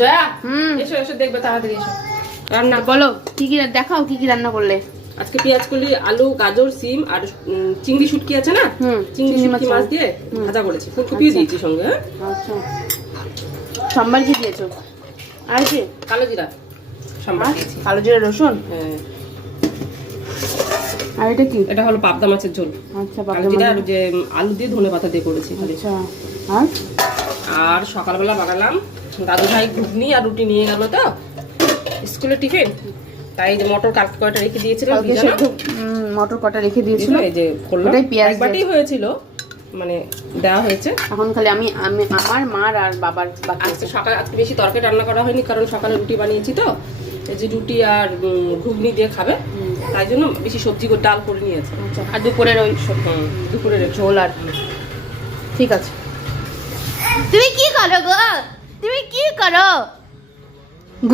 জয়া এসো এসো দেখবে তাড়াতাড়ি এসো রান্না বলো কি কি দেখাও কি কি রান্না করলে। আজকে পেঁয়াজ কলি আলু গাজর সিম আর চিংড়ি শুটকি আছে না চিংড়ি শুটকি মাছ দিয়ে ভাজা করেছি ফুলকপিও দিয়েছি সঙ্গে। আচ্ছা সাম্বার কি দিয়েছো? আর কি কালো জিরা সাম্বার দিয়েছি কালো জিরা রসুন। হ্যাঁ আর এটা কি? এটা হলো পাবদা মাছের ঝোল। আচ্ছা কালো জিরা আর যে আলু দিয়ে ধনে পাতা দিয়ে করেছি। আচ্ছা আর আর সকালবেলা বানালাম দাদু ভাই ঘুগনি আর রুটি নিয়ে গেল তো স্কুলে টিফিন, তাই যে মটর কয়টা রেখে দিয়েছিলাম মটর কটা রেখে দিয়েছিল এই যে করলাম একবারই হয়েছিল মানে দেওয়া হয়েছে। এখন খালি আমি আমার মার আর বাবার আজকে সকালে আজকে বেশি তরকারি রান্না করা হয়নি কারণ সকালে রুটি বানিয়েছি তো এই যে রুটি আর ঘুগনি দিয়ে খাবে তাই জন্য বেশি সবজি ডাল করে নিয়েছে। আর দুপুরের ওই দুপুরের ঝোল আর ঠিক আছে। তুমি কি করো গো? তুমি কি করো?